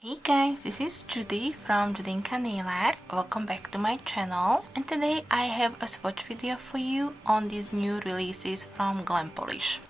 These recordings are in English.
Hey guys, this is Judy from Judita Nail Art. Welcome back to my channel, and today I have a swatch video for you on these new releases from Glam Polish.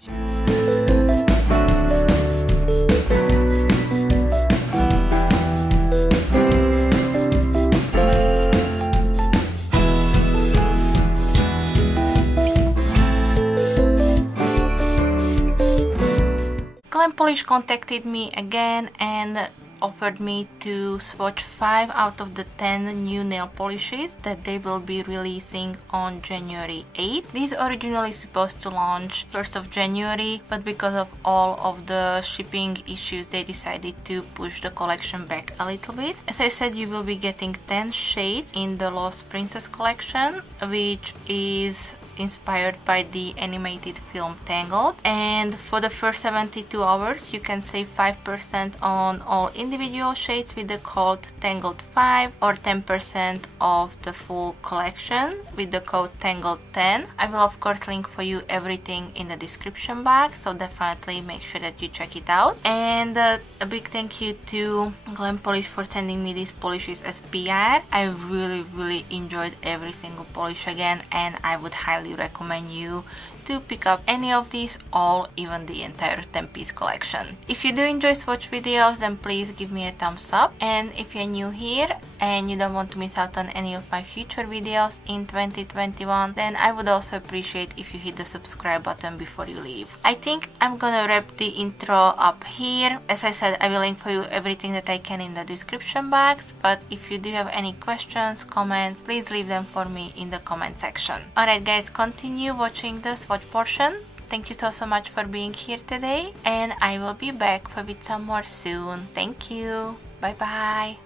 Glam Polish contacted me again and offered me to swatch 5 out of the 10 new nail polishes that they will be releasing on January 8th. These originally supposed to launch 1st of January, but because of all of the shipping issues they decided to push the collection back a little bit. As I said, you will be getting 10 shades in the Lost Princess collection, which is inspired by the animated film Tangled, and for the first 72 hours you can save 5% on all individual shades with the code Tangled 5 or 10% of the full collection with the code Tangled 10. I will of course link for you everything in the description box, so definitely make sure that you check it out. And a big thank you to Glam Polish for sending me these polishes as PR. I really enjoyed every single polish again, and I would highly recommend you to pick up any of these, or even the entire 10-piece collection. If you do enjoy swatch videos, then please give me a thumbs up, and if you're new here and you don't want to miss out on any of my future videos in 2021, then I would also appreciate if you hit the subscribe button before you leave. I think I'm gonna wrap the intro up here. As I said, I will link for you everything that I can in the description box, but if you do have any questions, comments, please leave them for me in the comment section. Alright guys, continue watching the swatch portion. Thank you so much for being here today, and I will be back with some more soon. Thank you. Bye bye.